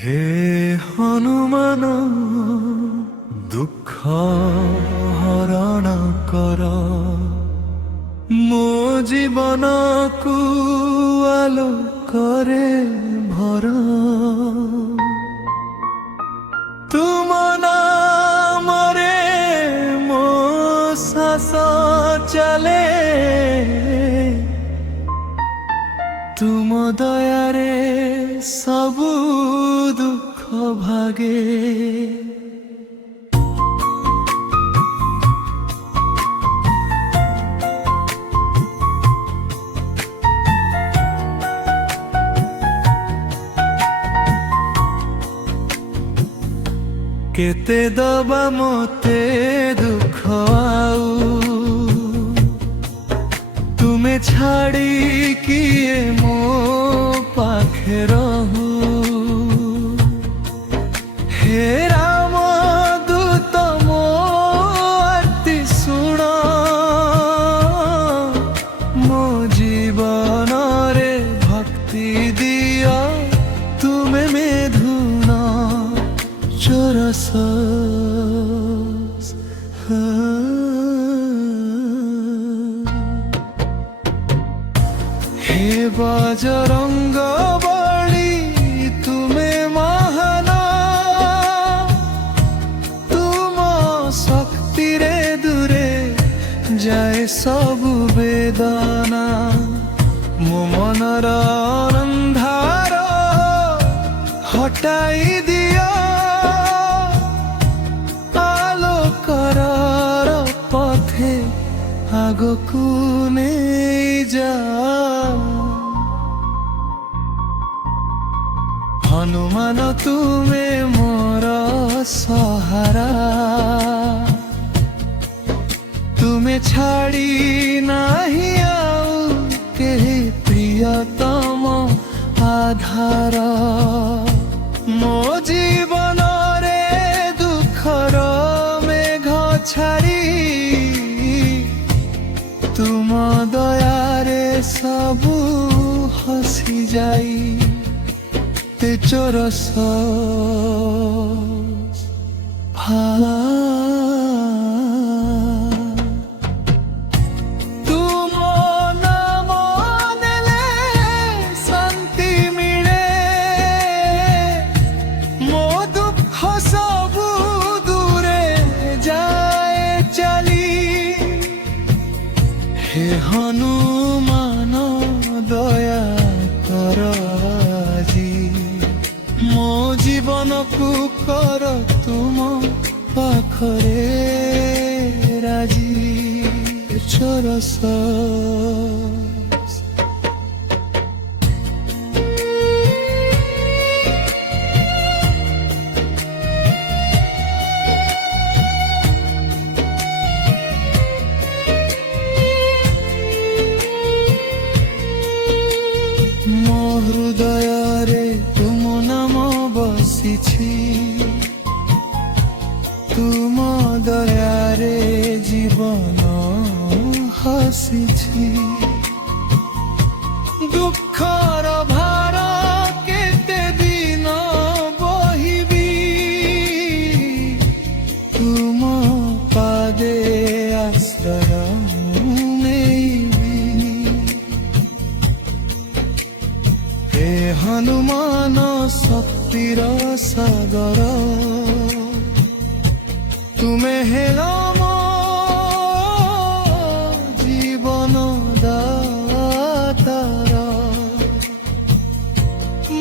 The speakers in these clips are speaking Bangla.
হে হনুমান দুঃখ হରଣ কর ମୋ ଜୀବନକୁ ଆଲୋକରେ ଭର ତୁମ ନାମରେ ମୋ ଶ୍ୱାସ ଚାଲେ ତୁମ ଦୟାରେ ସବୁ ଦୁଃଖ ଭାଗେ କେତେ ଦବା ମୋତେ ଦୁଃଖ ଆଉ ତୁମେ ଛାଡ଼ି କିଏ ମୋ ପାଖେ ରହୁ ହେ ରାମ ଦୂତ ମୋ ଆର୍ତ୍ତି ଶୁଣ ମୋ ଜୀବନରେ ଭକ୍ତି ଦିଅ ତୁମେ ମେଧୁନ ଚୋରସ হে বজরঙ্গ বলি তুমে মহান তুম শক্তিরে দূরে যায় সবু বেদনা মো মনর ଅନ୍ଧାର হটাই দিও আলোকর পথে আগକୁ নেই যাও হনুমান তুমে মোর সহারা তুমে ছাড়ি নাহি আউ কেহি প্রিয়তম আধার মো জীবনরে দুঃখর মেঘ ছাড়ি তুম দয়ারে সবু হসি যাই তে চোরস তুম নাম নেলে শান্তি মিলে মো দুঃখ সবু দূরে যায় চালি হে হনুমান দয়া কর আজি ମୋ ଜୀବନକୁ କର ତୁମ ପାଖରେ ରାଜି ଚୋରସ ମୋ ହୃଦୟରେ ତୁମ ନାମ ବସିଛି ତୁମ ଦୟାରେ ଜୀବନ ହସିଛି ଦୁଃଖର ଭାର କେତେ ଦିନ ବହିବି ତୁମ ପାଦେ ଆଶ୍ରୟ ନେଇବି হে হনুমান শক্তির সাগর তুমে হেল মো জীবন দাতার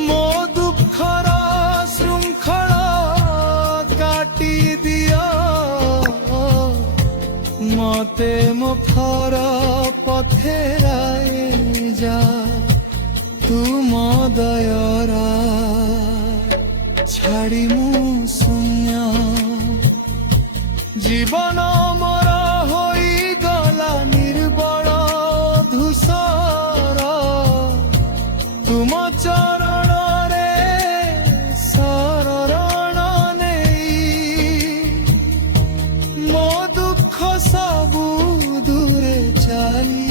মো দুঃখর শৃঙ্খল কাটি দিও মতে মুখর পথেরায় যা তুম দয়রা ছাড়ি মু শূন্য জীবন মোর হই গলা নির্বল ধূসর তুম চরণরে শরণ নেই মো দুঃখ সবু দূরে চালি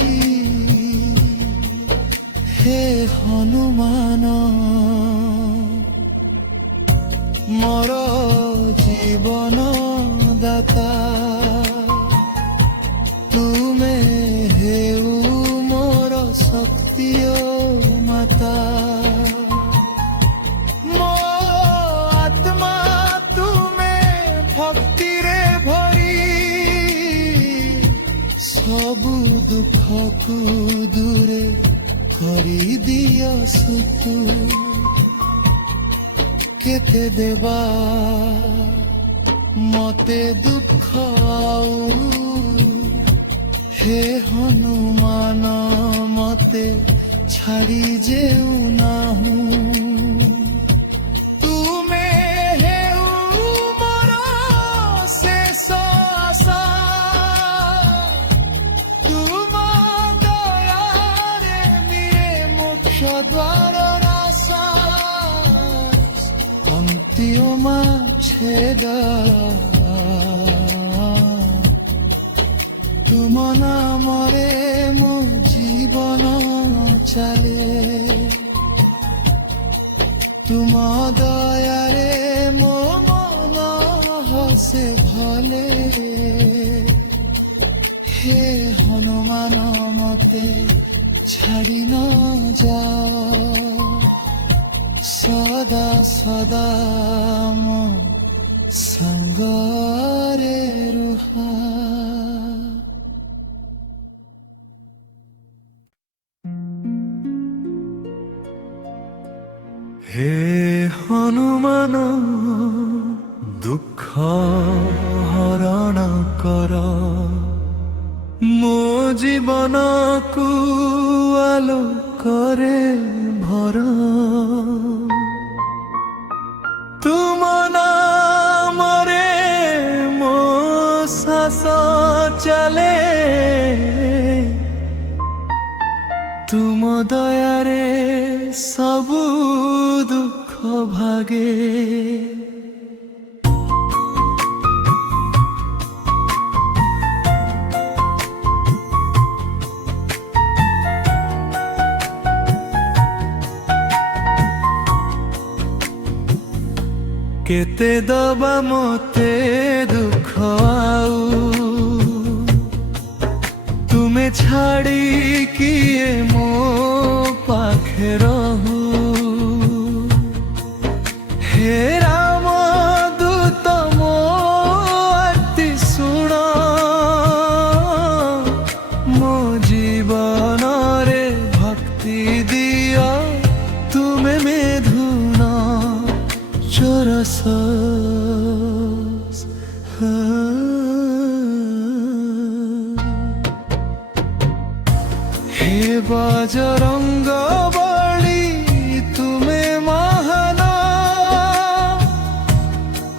হে হনুমান ମୋର ଜୀବନ ଦାତା ତୁମେ ହେଉ ମୋର ଶକ୍ତି ଓ ମାତା ମୋ ଆତ୍ମା ତୁମେ ଭକ୍ତିରେ ଭରି ସବୁ ଦୁଃଖକୁ ଦୂରେ କରିଦିଅ ସୁଖ କେତେ ଦେବା ମତେ ଦୁଃଖ ଆଉ ହେ ହନୁମାନ ମତେ ଛାଡ଼ି ଯେଉ ନାହୁଁ ତୁମେ ହେଉ ମୋର ଶେଷ ଆଶା ତୁମ ଦୟାରେ ମିଳେ ମୋକ୍ଷ ଦ୍ୱାରର ଆଶା ଅନ୍ତିମ ଛେଦ ତୁମ ନାମରେ ମୋ ଜୀବନ ଚାଲେ ତୁମ ଦୟାରେ ମୋ ମନ ହସେ ଭଲେ হে হনুমান মতে ছাড়ি ন যাও সদা সদা মো সঙ্গরে রুহা হে হনুমান দুঃখ হরণ কর ମୋ ଜୀବନକୁ ଆଲୋକରେ ଭର ତୁମ ନାମରେ ମୋ ଶ୍ୱାସ ଚାଲେ ତୁମ ଦୟାରେ ସବୁ ଦୁଃଖ ଭାଗେ କେତେ ଦବା ମତେ ଦୁଃଖ ଆଉ ତୁମେ ଛାଡ଼ି କିଏ ମୋ ପାଖେ ରହୁ ହେ ରାମ ଦୂତ ମୋ ଆର୍ତ୍ତି ଶୁଣ ମୋ ଜୀବନରେ ଭକ୍ତି ଦିଅ ତୁମେ ମେଧୁନ ଚୋରସ হে বজরঙ্গ বলি তুমে মহান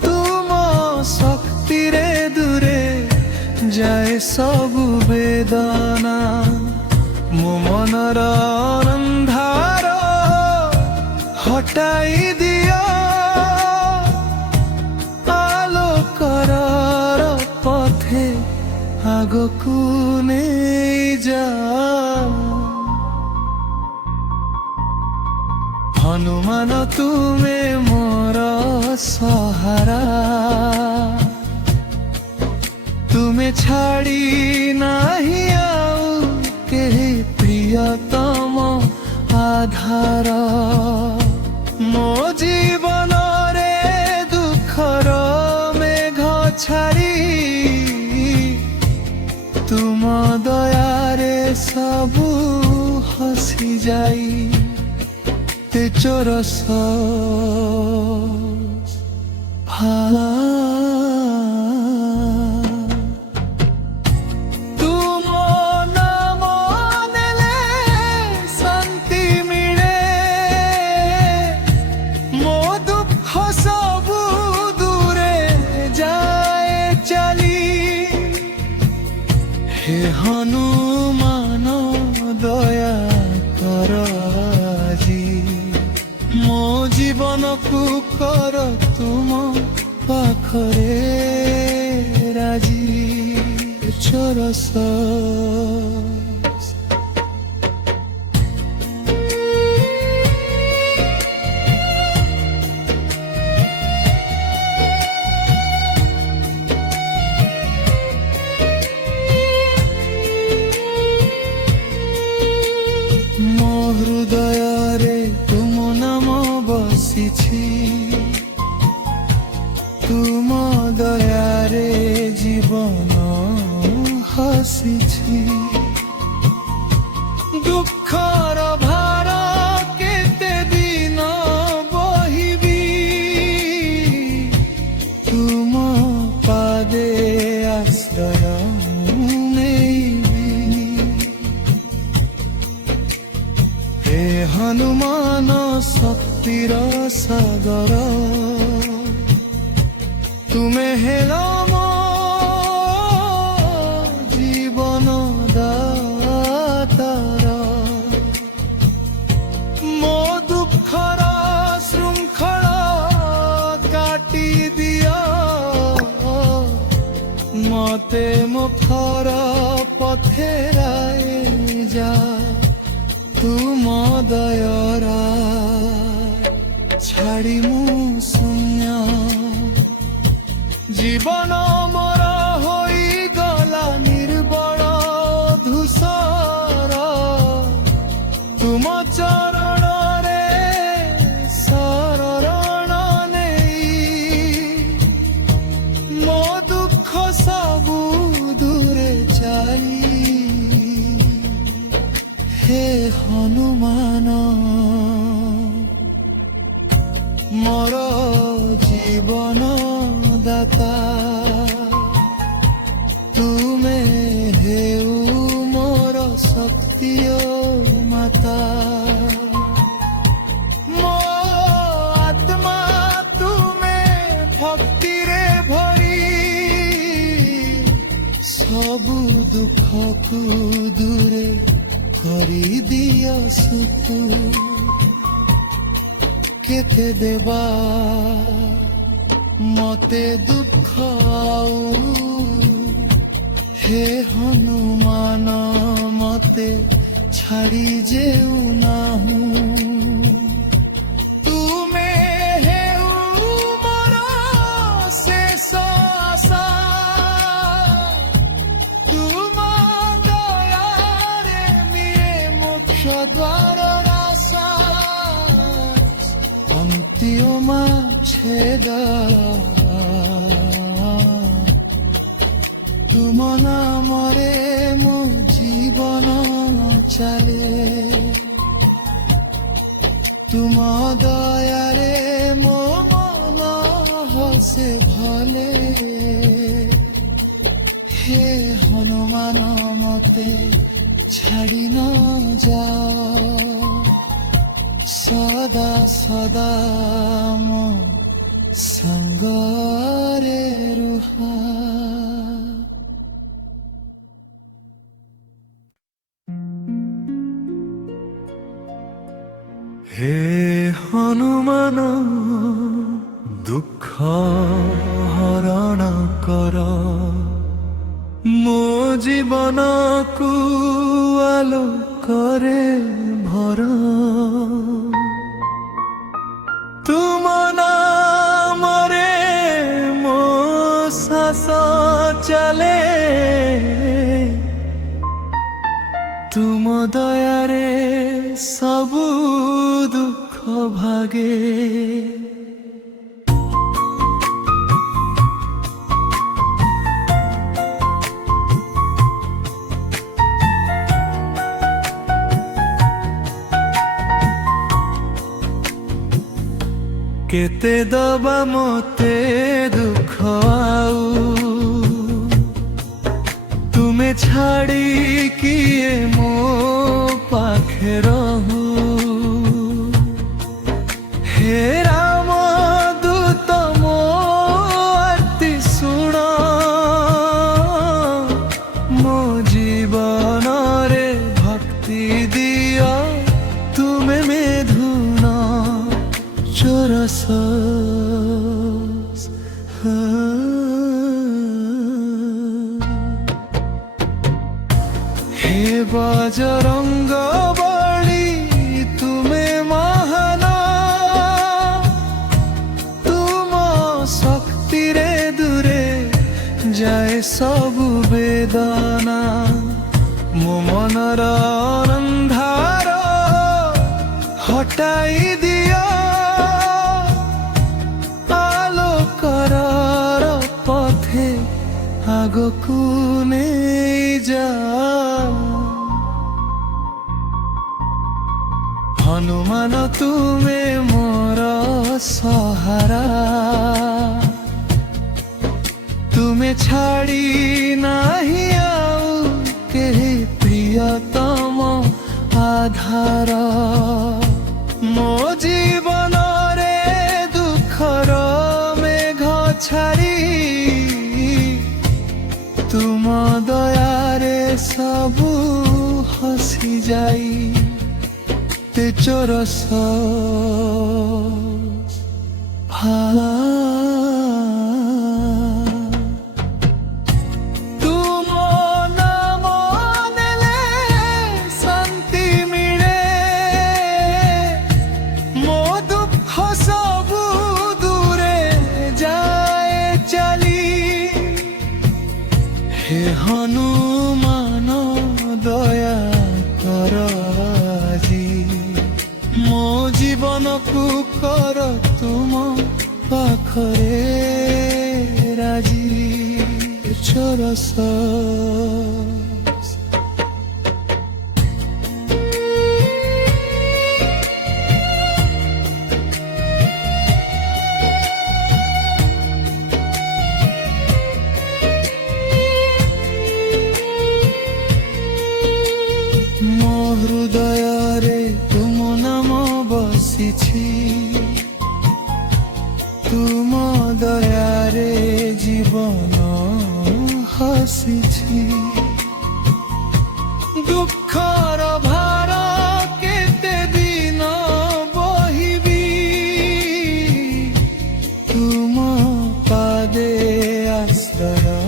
তুম শক্তিরে দূরে যায় সবু বেদনা মো মনর ଅନ୍ଧାର হটাই দিও আলোকর পথে আগକୁ নেই যাও হনুমান তুমে মোর সহারা তুমে ছাড়ি নাহি আউ কেহি প্রিয়তম আধার মো জীবনরে দুঃখর মেঘ ছাড়ি তুম দয়ারে সবু হসি যাই তে চোরস তুম নাম নেলে শান্তি মিলে মো দুঃখ সবু দূরে যায় চালি হে হনুমান দয়া কর আজি ମୋ ଜୀବନକୁ କର ତୁମ ପାଖରେ ରାଜି ଚୋରସ ବସିଛି ତୁମ ଦୟାରେ ଜୀବନ ହସିଛି। ଦୁଃଖର ଭାର କେତେ ଦିନ ବହିବି ତୁମ ପାଦେ ଆଶ୍ରୟ ନେଇବି। ହେ ହନୁମାନ ଶକ୍ତିର ସାଗର ତୁମେ ହେଲ ମୋ ଜୀବନ ଦାତାର। ମୋ ଦୁଃଖର ଶୃଙ୍ଖଳ କାଟି ଦିଅ ମତେ ମୁଖର ପଥେରାଏ ଯା ତୁମ ଦୟରା ଛାଡ଼ି ମୁଁ ଶୂନ୍ୟ। ଜୀବନ ମୋର ହୋଇଗଲା ନିର୍ବଳ ଧୂସର ତୁମ ଚରଣରେ ଶରଣ ନେଇ ମୋ ଦୁଃଖ ସବୁ ଦୂରେ ଚାଲି। ହେ ହନୁମାନ ମୋର ଜୀବନ ଦାତା ତୁମେ ହେଉ ମୋର ଶକ୍ତି ଓ ମାତା। ମୋ ଆତ୍ମା ତୁମେ ଭକ୍ତିରେ ଭରି ସବୁ ଦୁଃଖକୁ ଦୂରେ କରିଦିଅ ସୁଖ। କେତେ ଦେବା ମତେ ଦୁଃଖ ଆଉ ହେ ହନୁମାନ ମତେ ଛାଡ଼ି ଯେଉ ନାହୁଁ। ତୁମେ ହେଉ ମୋର ଶେଷ ଆଶା ତୁମ ଦୟାରେ ମିଳେ ମୋକ୍ଷ ଦ୍ୱାରର ଆଶା। ଅନ୍ତିମ ଛେଦ ତୁମ ନାମରେ ମୋ ଜୀବନ ଚାଲେ। ତୁମ ଦୟାରେ ମୋ ମନ ହସେ ଭଲେ। ହେ ହନୁମାନ ମତେ ଛାଡ଼ି ନ ଯାଅ ସଦା ସଦା ମୋ ସାଙ୍ଗରେ ରୁହ। হে হনুমান দুঃখ হରଣ কର ମୋ ଜୀବନକୁ ଆଲୋକରେ ଭର। ତୁମ ନାମରେ ମୋ ଶ୍ୱାସ ଚାଲେ ତୁମ ଦୟାରେ ସବୁ ଦୁଃଖ ଭାଗେ। କେତେ ଦବା ମତେ ଦୁଃଖ ଆଉ ତୁମେ ଛାଡ଼ି କିଏ ମୋ ପାଖେ ରହୁ। ହେ ରାମ ଦୂତ ମୋ ଆର୍ତ୍ତି ଶୁଣ ମୋ ଜୀବନରେ ଭକ୍ତି ଦିଅ ତୁମେ ମେଧୁନ ଚୋରସ। হে বজরঙ্গ বলি তুমে মহান তুম শক্তিরে দূরে যায় সবু বেদনা। মো মনর অন্ধার হটাই দিও ଆଗକୁ ନେଇଯା ହନୁମାନ ତୁମେ ମୋର ସହାରା ତୁମେ ଛାଡ଼ି ନାହିଁ ଆଉ କେହି ପ୍ରିୟତମ ଆଧାର ମୋ ଜୀବନରେ ଦୁଃଖର ମେଘ ଛାଡ଼ି ତୁମ ଦୟାରେ ସବୁ ହସି ଯାଇ ତେଜର ତୁମ ନାମ ନେଲେ ଶାନ୍ତି ମିଳେ ମୋ ଦୁଃଖ ସବୁ ଦୂରେ ଯାଏ ଚାଲି ହେ ହନୁମାନ ଦୟା କର ଆଜି ମୋ ଜୀବନକୁ କର ତୁମ ପାଖରେ ରାଜି ଚରସ ମୋ ହୃଦୟରେ ତୁମ ନାମ ବସିଛି ତୁମ ଦୟାରେ ଜୀବନ ହସିଛି ଦୁଃଖର ଭାର କେତେ ଦିନ ବହିବି ତୁମ ପାଦେ ଆଶ୍ରୟ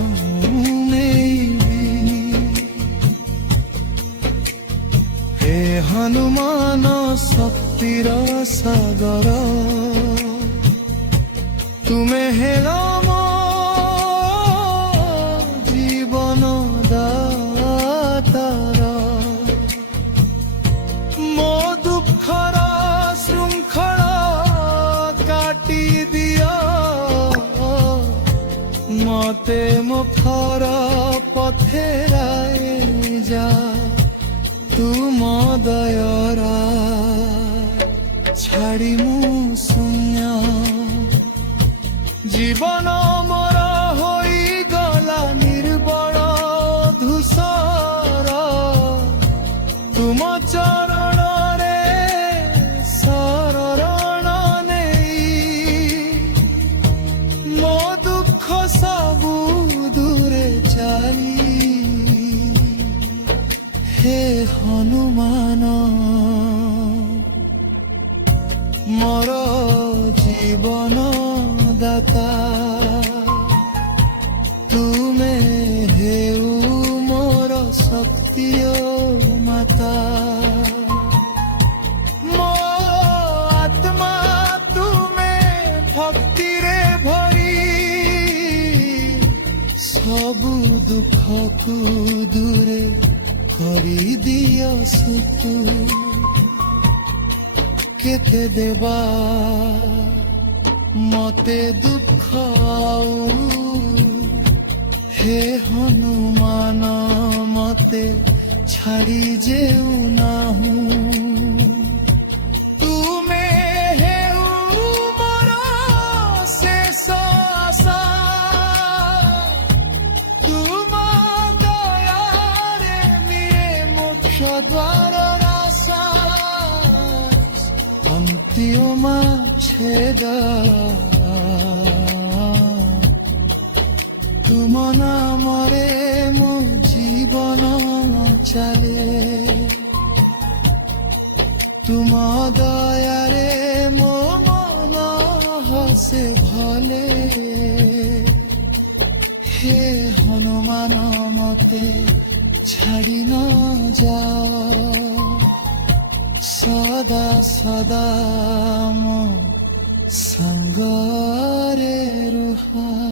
ହେ ହନୁମାନ ଶକ୍ତିର ସାଗର ତୁମେ ହେଲ ମୋ ଜୀବନ ଦାତାର ମୋ ଦୁଃଖର ଶୃଙ୍ଖଳ କାଟି ଦିଅ ମତେ ମୁଖର ପଥେରାଏ ଯା ତୁମ ଦୟରା ଛାଡ଼ି ମୁଁ ଶୂନ୍ୟ ଜୀବନ ମୋର ହୋଇଗଲା ନିର୍ବଳ ଧୂସର ତୁମ ଚରଣରେ ଶରଣ ନେଇ ମୋ ଦୁଃଖ ସବୁ ଦୂରେ ଚାଲି ହେ ହନୁମାନ ମୋର ଜୀବନ ଦାତା ତୁମେ ହେଉ ମୋର ଶକ୍ତି ଓ ମାତା ମୋ ଆତ୍ମା ତୁମେ ଭକ୍ତିରେ ଭରି ସବୁ ଦୁଃଖକୁ ଦୂରେ କରିଦିଅ ସୁଖ କେତେ ଦେବା ମତେ ଦୁଃଖ ଆଉ ହେ ହନୁମାନ ମତେ ଛାଡ଼ି ଯେଉ ନାହୁଁ ତୁମେ ହେଉ ମୋର ଶେଷ ଆଶା ତୁମ ଦୟାରେ ମିଳେ ମୋକ୍ଷ ଦ୍ୱାର ରାଶା ଅନ୍ତିମ ଛେଦ ତୁମ ନାମରେ ମୋ ଜୀବନ ଚାଲେ ତୁମ ଦୟାରେ ମୋ ମନ ହସେ ଭଲେ ହେ ହନୁମାନ ମତେ ଛାଡ଼ି ନ ଯାଅ ସଦା ସଦା ମୋ ସାଙ୍ଗରେ ରୁହ।